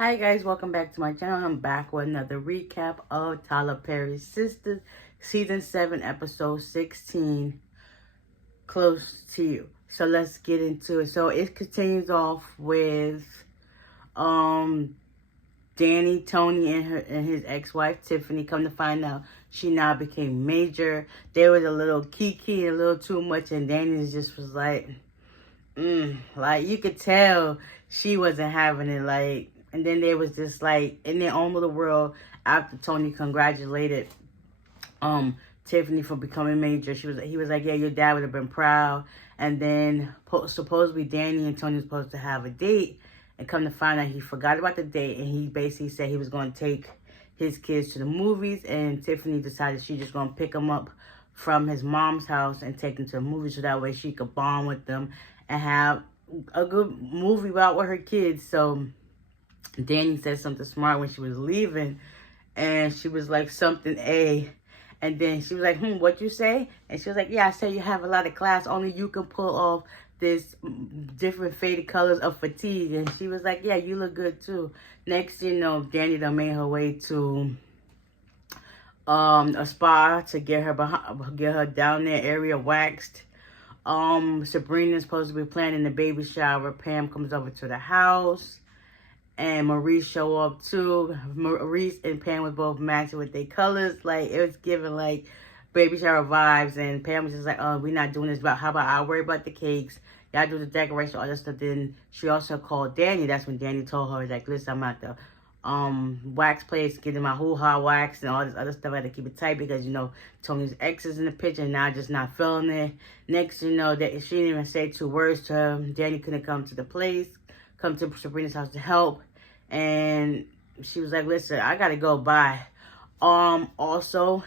Hi guys, welcome back to my channel. I'm back with another recap of Tyler Perry's Sistas, Season 7, Episode 16, Close to You. So let's get into it. So it continues off with Danny, Tony, and his ex-wife Tiffany. Come to find out, she now became major. There was a little kiki, a little too much, and Danny just was like, like you could tell she wasn't having it, like. And then there was this, like, in their own little world, after Tony congratulated Tiffany for becoming major, he was like, yeah, your dad would have been proud. And then supposedly Danny and Tony were supposed to have a date, and come to find out he forgot about the date, and he basically said he was going to take his kids to the movies, and Tiffany decided she just going to pick them up from his mom's house and take them to the movies so that way she could bond with them and have a good movie about with her kids. So Danny said something smart when she was leaving, and she was like, something A. And then she was like, what you say? And she was like, yeah, I said you have a lot of class. Only you can pull off this different faded colors of fatigue. And she was like, yeah, you look good too. Next thing you know, Danny done made her way to a spa to get her down there area waxed. Sabrina's supposed to be planning the baby shower. Pam comes over to the house, and Maurice show up too. Maurice and Pam was both matching with their colors. Like, it was giving like baby shower vibes. And Pam was just like, oh, we're not doing this. How about I worry about the cakes? Y'all do the decoration, all that stuff. Then she also called Danny. That's when Danny told her, like, listen, I'm at the wax place getting my hoo-ha wax and all this other stuff. I had to keep it tight because, you know, Tony's ex is in the picture and now just not feeling it. Next, you know, that she didn't even say 2 words to her. Danny couldn't come to the place, come to Sabrina's house to help. And she was like, listen, I gotta go, bye. Also,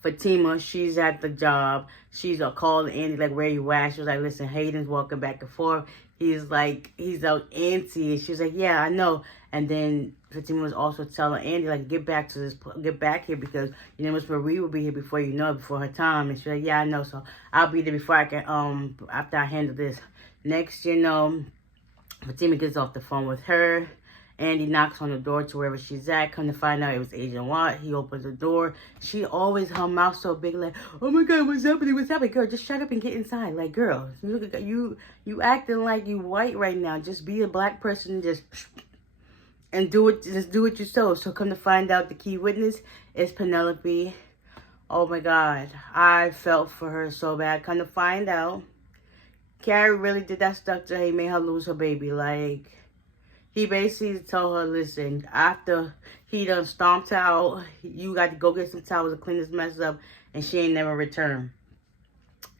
Fatima, she's at the job. She's called Andy, like, where you at? She was like, listen, Hayden's walking back and forth. He's like, he's out antsy. And she was like, yeah, I know. And then Fatima was also telling Andy, like, get back here because, you know, Miss Marie will be here before you know it, before her time. And she was like, yeah, I know. So I'll be there before I can, after I handle this. Next, you know, Fatima gets off the phone with her. Andy knocks on the door to wherever she's at. Come to find out it was Agent Watt. He opens the door. She always, her mouth so big, like, oh my God, what's happening? What's happening? Girl, just shut up and get inside. Like, girl, you acting like you white right now. Just be a black person, and do it you so. So come to find out the key witness is Penelope. Oh my God, I felt for her so bad. Come to find out, Carrie really did that stuff to her. He made her lose her baby. Like, he basically told her, listen, after he done stomped her out, you got to go get some towels to clean this mess up, and she ain't never returned.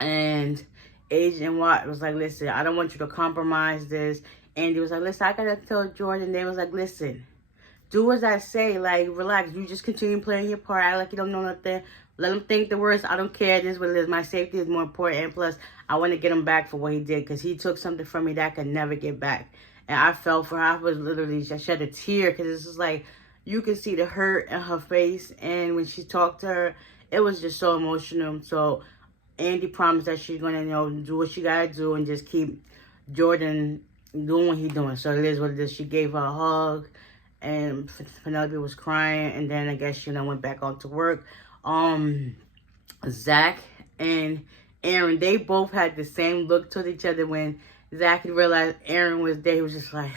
And Agent Watt was like, listen, I don't want you to compromise this. And he was like, listen, I got to tell Jordan. They was like, listen, do as I say. Like, relax. You just continue playing your part. Act like you don't know nothing. Let him think the worst. I don't care. This is what it is. My safety is more important. And plus, I want to get him back for what he did, because he took something from me that I could never get back. And I felt for her. I was literally, I shed a tear, because it's just like, you can see the hurt in her face. And when she talked to her, it was just so emotional. So Andy promised that she's going to, you know, do what she got to do and just keep Jordan doing what he's doing. So it is what it is. She gave her a hug, and Penelope was crying. And then I guess she, you know, went back on to work. Zach and Aaron, they both had the same look to each other. When Zach realized Aaron was there, he was just like,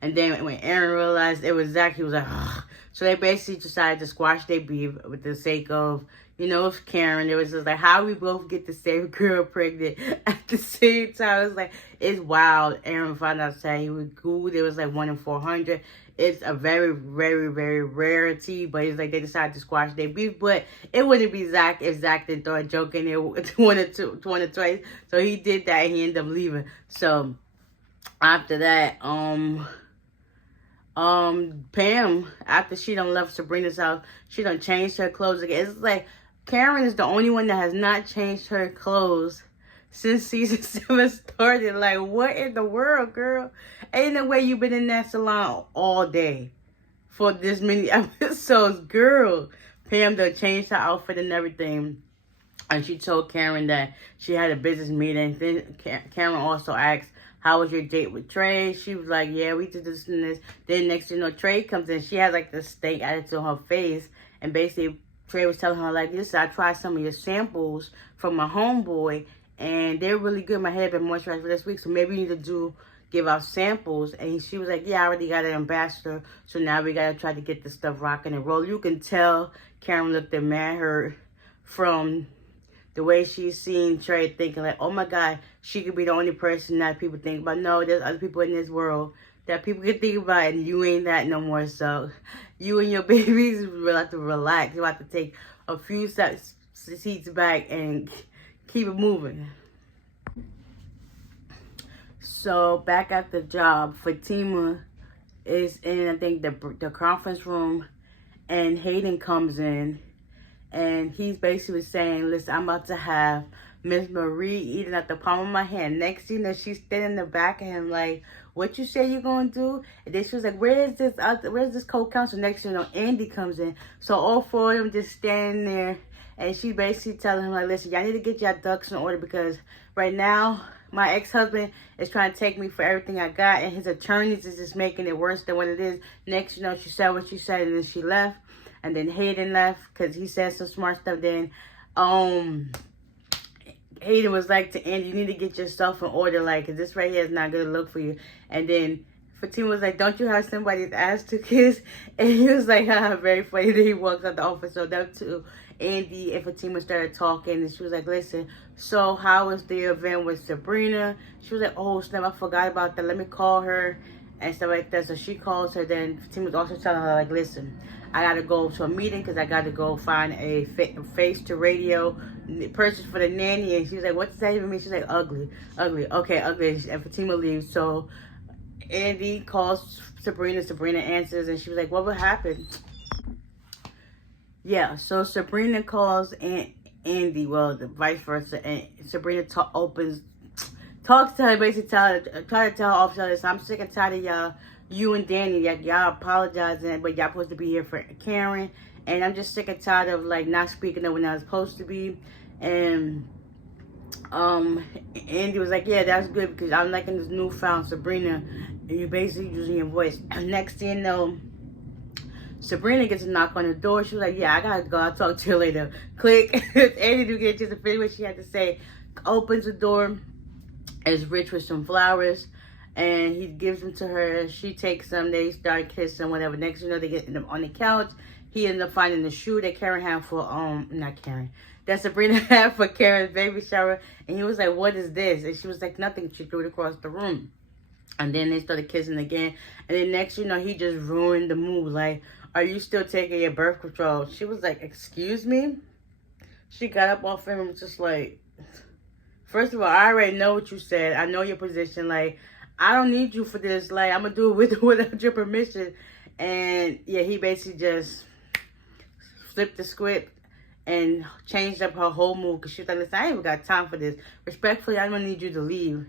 and then when Aaron realized it was Zach, he was like, ugh. So they basically decided to squash their beef with the sake of, you know, it's Karen. It was just like, how we both get the same girl pregnant at the same time. It's like, it's wild. Aaron found out that he was good. It was like 1 in 400. It's a very, very, very rarity. But it's like they decided to squash their beef. But it wouldn't be Zach if Zach didn't throw a joke in there one or twice. So he did that, and he ended up leaving. So after that, Pam, after she done left Sabrina's house, she done changed her clothes again. It's like Karen is the only one that has not changed her clothes since season 7 started. Like, what in the world, girl? Ain't no way you been in that salon all day for this many episodes, girl. Pam done changed her outfit and everything. And she told Karen that she had a business meeting. Then Karen also asked how was your date with Trey? She was like, yeah, we did this and this. Then next thing you know, Trey comes in. She has like this stank attitude on her face. And basically, Trey was telling her, like, listen, I tried some of your samples from my homeboy. And they're really good. My hair been moisturized for this week. So maybe you need to give out samples. And she was like, yeah, I already got an ambassador. So now we got to try to get this stuff rocking and roll. You can tell Karen looked at mad hurt from the way she's seen Trey, thinking like, oh my God, she could be the only person that people think about. No, there's other people in this world that people can think about, and you ain't that no more. So you and your babies will have to relax. You have to take a few seats back and keep it moving. So back at the job, Fatima is in, I think, the conference room, and Hayden comes in. And he's basically saying, listen, I'm about to have Miss Marie eating at the palm of my hand. Next thing you know, she's standing in the back of him like, what you say you're going to do? And then she was like, where's this co-counsel? Next thing you know, Andy comes in. So all four of them just standing there. And she basically telling him, like, listen, y'all need to get your ducks in order, because right now, my ex-husband is trying to take me for everything I got. And his attorneys is just making it worse than what it is. Next you know, she said what she said, and then she left. And then Hayden left because he said some smart stuff. Then Hayden was like to Andy, you need to get yourself in order, like, because this right here is not going to look for you. And then Fatima was like, don't you have somebody's ass to kiss? And he was like, haha, very funny. Then he walks out the office. So them two, Andy and Fatima, started talking. And she was like, listen, so how was the event with Sabrina? She was like, oh, snap, I forgot about that. Let me call her and stuff like that. So she calls her. Then Fatima was also telling her, like, listen, I got to go to a meeting because I got to go find a face-to-radio person for the nanny. And she was like, what does that even mean? She's like, ugly. Okay, ugly. And Fatima leaves. So Andy calls Sabrina. Sabrina answers. And she was like, what would happen? Yeah, so Sabrina calls Andy. Well, the vice versa. And Sabrina talks to her, basically try to tell her off. I'm sick and tired of y'all. You and Danny, y'all apologizing, but y'all supposed to be here for Karen. And I'm just sick and tired of, like, not speaking up when I was supposed to be. And Andy was like, yeah, that's good, because I'm liking this newfound Sabrina. And you're basically using your voice. Next thing you know, Sabrina gets a knock on the door. She was like, yeah, I gotta go. I'll talk to you later. Click. Andy do get just to finish what she had to say. Opens the door. Is Rich with some flowers. And he gives them to her. She takes them. They start kissing, whatever. Next, you know, they get them on the couch. He ends up finding the shoe that Karen had for, not Karen, that Sabrina had for Karen's baby shower. And he was like, what is this? And she was like, nothing. She threw it across the room. And then they started kissing again. And then next, you know, he just ruined the mood. Like, are you still taking your birth control? She was like, excuse me? She got up off him and was just like, first of all, I already know what you said. I know your position. Like, I don't need you for this. Like, I'm going to do it without your permission. And, yeah, he basically just flipped the script and changed up her whole mood. Because she was like, listen, I ain't even got time for this. Respectfully, I'm going to need you to leave.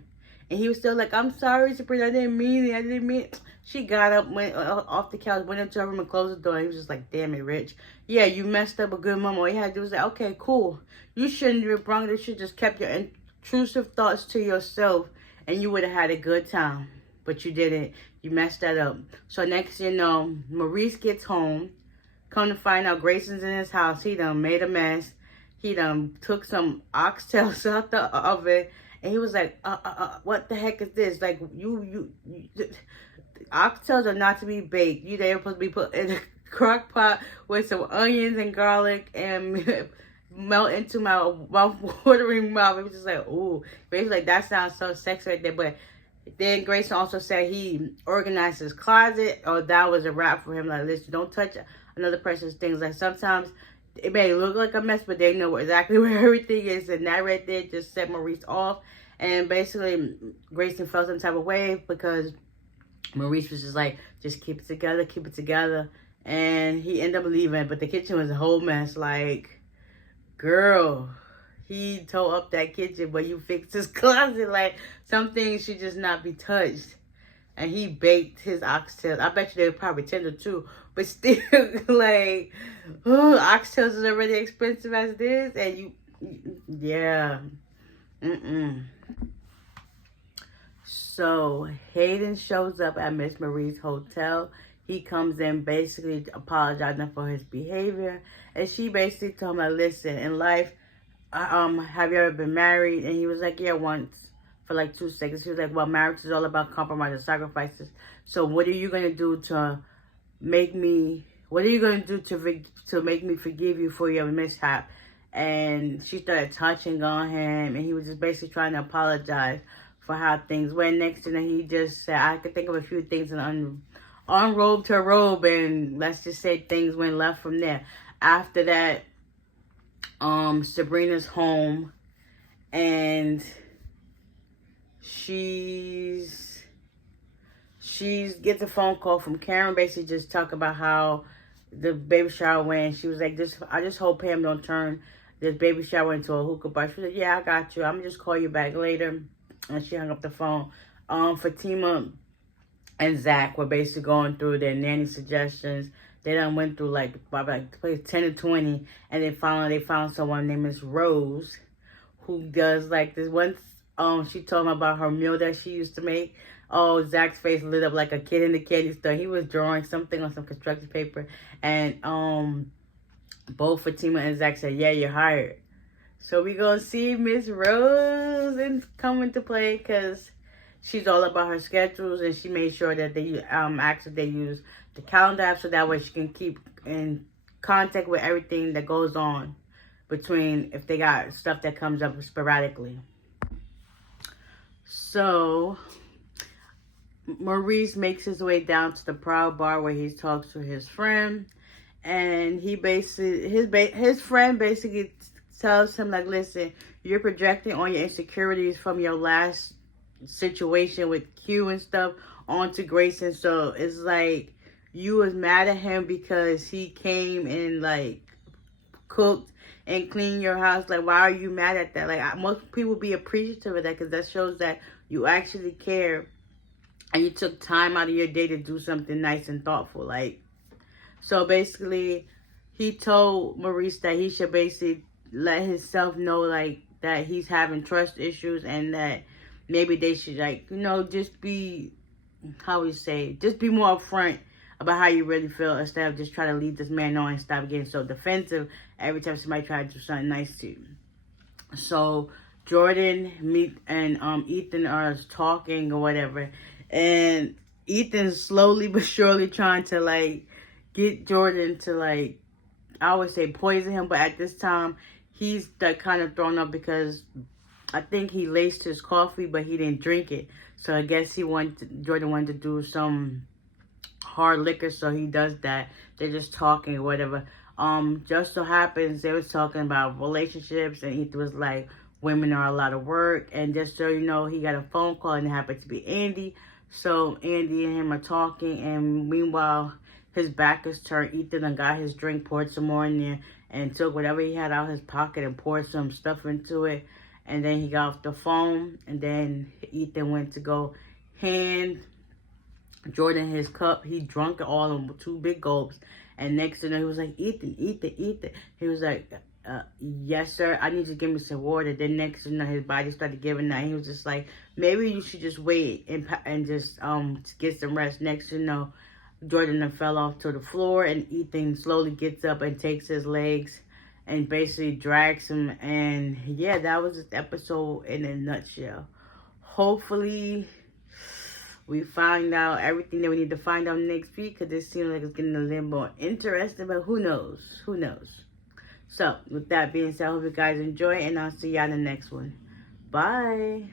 And he was still like, I'm sorry, Sabrina. I didn't mean it. She got up, went off the couch, went into her room and closed the door. He was just like, damn it, Rich. Yeah, you messed up a good mom. All you had to do was like, okay, cool. You shouldn't have brought this. You should just kept your intrusive thoughts to yourself. And you would have had a good time. But you didn't. You messed that up. So next you know, Maurice gets home. Come to find out Grayson's in his house. He done made a mess. He done took some oxtails out the oven. And he was like, what the heck is this? Like, you oxtails are not to be baked. They're supposed to be put in a crock pot with some onions and garlic and melt into my mouth-watering mouth. It was just like, ooh. Basically, like, that sounds so sexy right there. But then Grayson also said he organized his closet, or that was a wrap for him. Like, listen, don't touch another person's things. Like, sometimes it may look like a mess, but they know exactly where everything is. And that right there just set Maurice off. And basically, Grayson felt some type of way because Maurice was just like, just keep it together, keep it together. And he ended up leaving, but the kitchen was a whole mess. Like, girl, he tore up that kitchen, but you fixed his closet. Like, some things should just not be touched. And he baked his oxtails. I bet you they were probably tender too. But still, like, oxtails is already expensive as it is. And yeah. So Hayden shows up at Miss Marie's hotel. He comes in basically apologizing for his behavior. And she basically told him, like, listen, in life, have you ever been married? And he was like, yeah, once, for like 2 seconds. He was like, well, marriage is all about compromise and sacrifices. So what are you going to do to make me, what are you going to do to make me forgive you for your mishap? And she started touching on him, and he was just basically trying to apologize for how things went. Next thing he just said, I could think of a few things, and unrobed her robe, and let's just say things went left from there. After that, Sabrina's home, and she gets a phone call from Karen, basically just talk about how the baby shower went. She was like, I just hope Pam don't turn this baby shower into a hookah bar. She was like, yeah, I got you. I'm gonna just call you back later. And she hung up the phone. Fatima and Zach were basically going through their nanny suggestions. They done went through like 10 to 20, and then finally they found someone named Miss Rose, who does like this. Once she told them about her meal that she used to make. Oh, Zach's face lit up like a kid in the candy store. He was drawing something on some construction paper, and both Fatima and Zach said, yeah, you're hired. So we gonna see Miss Rose and come into play, because she's all about her schedules, and she made sure that they actually they use the calendar app, so that way she can keep in contact with everything that goes on between, if they got stuff that comes up sporadically. So Maurice makes his way down to the Proud Bar where he talks to his friend, and he basically his friend basically tells him, like, listen, you're projecting on your insecurities from your last situation with Q and stuff onto Grayson. So it's like you was mad at him because he came and like cooked and cleaned your house. Like, why are you mad at that? Like, most people be appreciative of that, because that shows that you actually care and you took time out of your day to do something nice and thoughtful. Like, so basically he told Maurice that he should basically let himself know, like, that he's having trust issues, and that maybe they should, like, you know, just be, how we say, just be more upfront about how you really feel, instead of just trying to lead this man on and stop getting so defensive every time somebody tries to do something nice to you. So Jordan, and Ethan are talking or whatever, and Ethan's slowly but surely trying to, like, get Jordan to, like, I would say poison him, but at this time he's like kind of thrown up because I think he laced his coffee, but he didn't drink it. So I guess Jordan wanted to do some hard liquor, so he does that. They're just talking or whatever. Just so happens they was talking about relationships, and Ethan was like, women are a lot of work. And just so you know, he got a phone call, and it happened to be Andy. So Andy and him are talking, and meanwhile his back is turned. Ethan and got his drink, poured some more in there, and took whatever he had out of his pocket and poured some stuff into it. And then he got off the phone, and then Ethan went to go hand Jordan his cup. He drunk it all in 2 big gulps. And next thing he was like, Ethan. He was like, yes, sir. I need you to give me some water. Then next thing his body started giving out. He was just like, maybe you should just wait and just get some rest. Next thing you know, Jordan then fell off to the floor, and Ethan slowly gets up and takes his legs and basically drags him. And yeah, that was this episode in a nutshell. Hopefully we find out everything that we need to find out next week, because this seems like it's getting a little more interesting, but who knows? So with that being said, I hope you guys enjoy, and I'll see y'all in the next one. Bye.